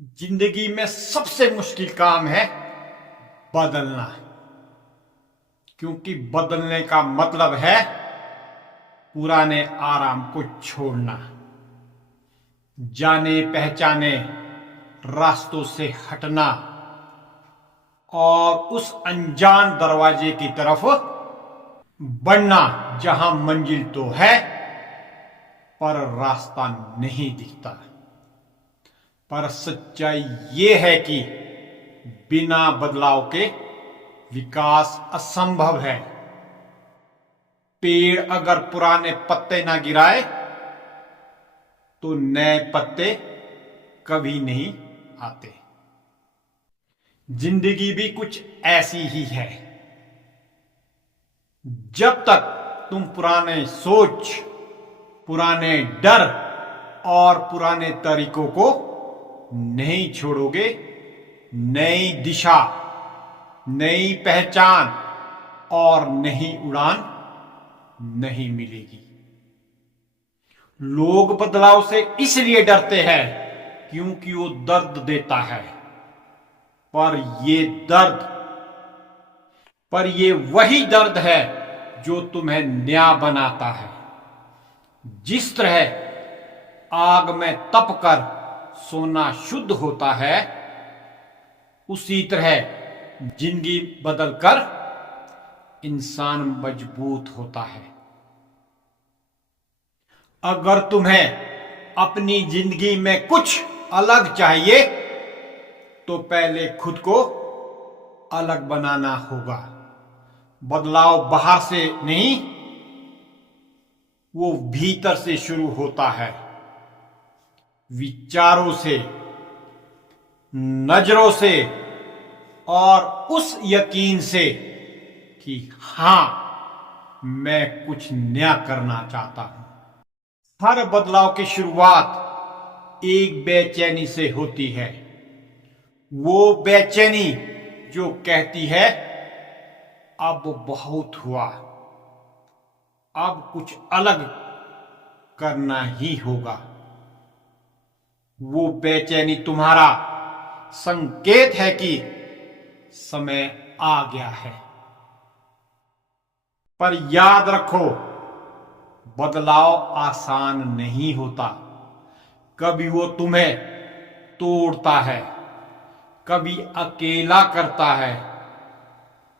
जिंदगी में सबसे मुश्किल काम है बदलना। क्योंकि बदलने का मतलब है पुराने आराम को छोड़ना, जाने पहचाने रास्तों से हटना और उस अनजान दरवाजे की तरफ बढ़ना जहां मंजिल तो है पर रास्ता नहीं दिखता। पर सच्चाई ये है कि बिना बदलाव के विकास असंभव है। पेड़ अगर पुराने पत्ते ना गिराए तो नए पत्ते कभी नहीं आते। जिंदगी भी कुछ ऐसी ही है। जब तक तुम पुराने सोच, पुराने डर और पुराने तरीकों को नहीं छोड़ोगे, नई दिशा, नई पहचान और नई उड़ान नहीं मिलेगी। लोग बदलाव से इसलिए डरते हैं क्योंकि वो दर्द देता है, पर ये वही दर्द है जो तुम्हें नया बनाता है। जिस तरह आग में तप कर सोना शुद्ध होता है, उसी तरह जिंदगी बदलकर इंसान मजबूत होता है। अगर तुम्हें अपनी जिंदगी में कुछ अलग चाहिए तो पहले खुद को अलग बनाना होगा। बदलाव बाहर से नहीं, वो भीतर से शुरू होता है। विचारों से, नजरों से और उस यकीन से कि हां, मैं कुछ नया करना चाहता हूं। हर बदलाव की शुरुआत एक बेचैनी से होती है। वो बेचैनी जो कहती है अब बहुत हुआ, अब कुछ अलग करना ही होगा। वो बेचैनी तुम्हारा संकेत है कि समय आ गया है। पर याद रखो, बदलाव आसान नहीं होता। कभी वो तुम्हें तोड़ता है, कभी अकेला करता है।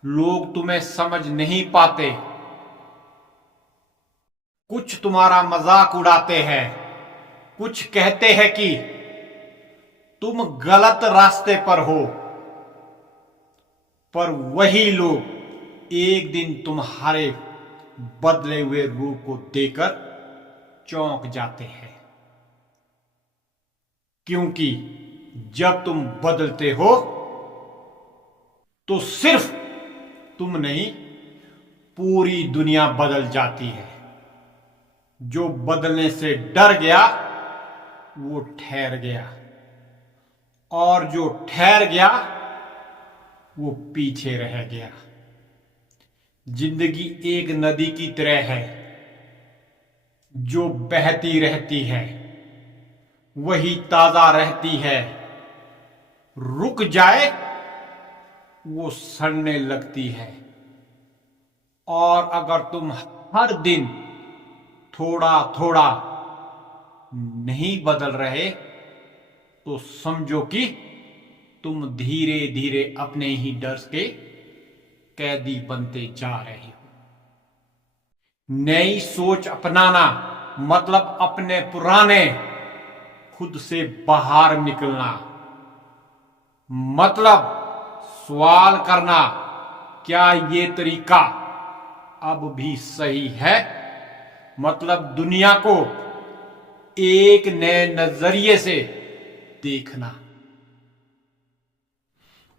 लोग तुम्हें समझ नहीं पाते, कुछ तुम्हारा मजाक उड़ाते हैं, कुछ कहते हैं कि तुम गलत रास्ते पर हो। पर वही लोग एक दिन तुम्हारे बदले हुए रूप को देखकर चौंक जाते हैं। क्योंकि जब तुम बदलते हो तो सिर्फ तुम नहीं, पूरी दुनिया बदल जाती है। जो बदलने से डर गया वो ठहर गया, और जो ठहर गया वो पीछे रह गया। जिंदगी एक नदी की तरह है जो बहती रहती है, वही ताजा रहती है। रुक जाए वो सड़ने लगती है। और अगर तुम हर दिन थोड़ा थोड़ा नहीं बदल रहे तो समझो कि तुम धीरे धीरे अपने ही डर के कैदी बनते जा रहे हो। नई सोच अपनाना मतलब अपने पुराने खुद से बाहर निकलना। मतलब सवाल करना, क्या ये तरीका अब भी सही है? मतलब दुनिया को एक नए नजरिए से देखना।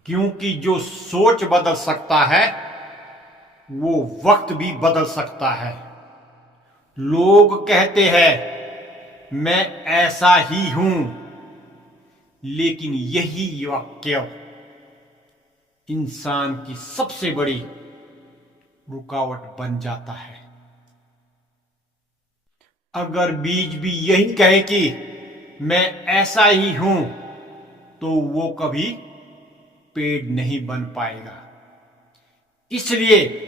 क्योंकि जो सोच बदल सकता है वो वक्त भी बदल सकता है। लोग कहते हैं मैं ऐसा ही हूं, लेकिन यही वाक्य इंसान की सबसे बड़ी रुकावट बन जाता है। अगर बीज भी यही कहे कि मैं ऐसा ही हूं, तो वो कभी पेड़ नहीं बन पाएगा। इसलिए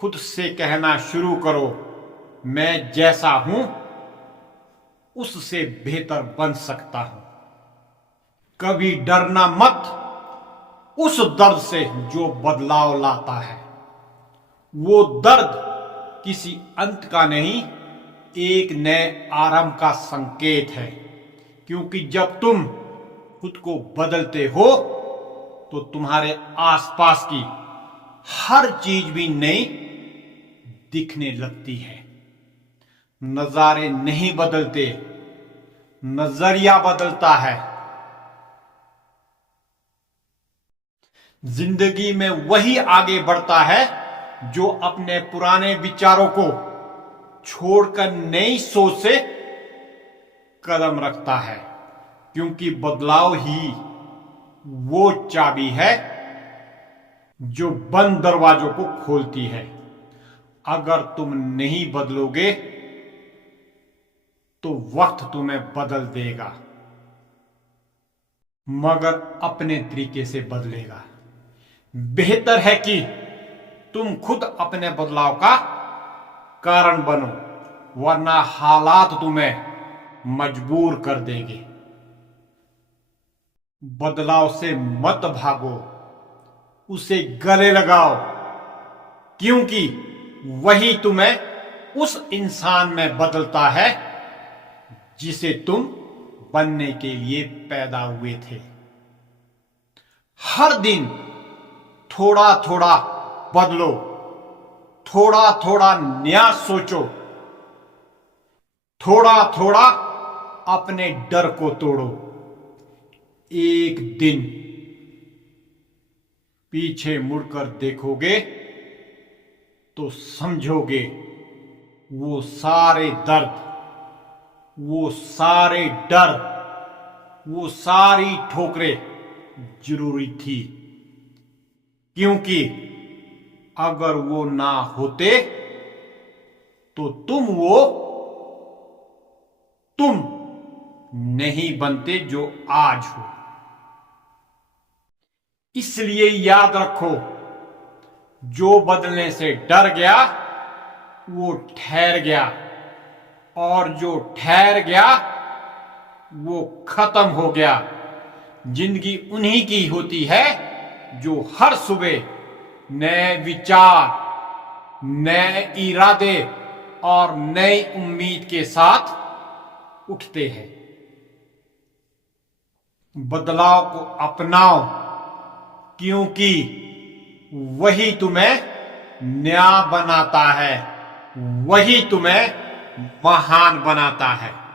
खुद से कहना शुरू करो, मैं जैसा हूं उससे बेहतर बन सकता हूं। कभी डरना मत उस दर्द से जो बदलाव लाता है। वो दर्द किसी अंत का नहीं, एक नए आरंभ का संकेत है। क्योंकि जब तुम खुद को बदलते हो तो तुम्हारे आसपास की हर चीज भी नई दिखने लगती है। नजारे नहीं बदलते, नजरिया बदलता है। जिंदगी में वही आगे बढ़ता है जो अपने पुराने विचारों को छोड़कर नई सोच से कदम रखता है। क्योंकि बदलाव ही वो चाबी है जो बंद दरवाजों को खोलती है। अगर तुम नहीं बदलोगे तो वक्त तुम्हें बदल देगा, मगर अपने तरीके से बदलेगा। बेहतर है कि तुम खुद अपने बदलाव का कारण बनो, वरना हालात तुम्हें मजबूर कर देंगे। बदलाव से मत भागो, उसे गले लगाओ, क्योंकि वही तुम्हें उस इंसान में बदलता है जिसे तुम बनने के लिए पैदा हुए थे। हर दिन थोड़ा थोड़ा बदलो, थोड़ा थोड़ा नया सोचो, थोड़ा थोड़ा अपने डर को तोड़ो। एक दिन पीछे मुड़कर देखोगे तो समझोगे वो सारे दर्द, वो सारे डर, वो सारी ठोकरें जरूरी थी। क्योंकि अगर वो ना होते तो तुम नहीं बनते जो आज हो। इसलिए याद रखो, जो बदलने से डर गया वो ठहर गया, और जो ठहर गया वो खत्म हो गया। जिंदगी उन्हीं की होती है जो हर सुबह नए विचार, नए इरादे और नई उम्मीद के साथ उठते हैं। बदलाव को अपनाओ, क्योंकि वही तुम्हें नया बनाता है, वही तुम्हें महान बनाता है।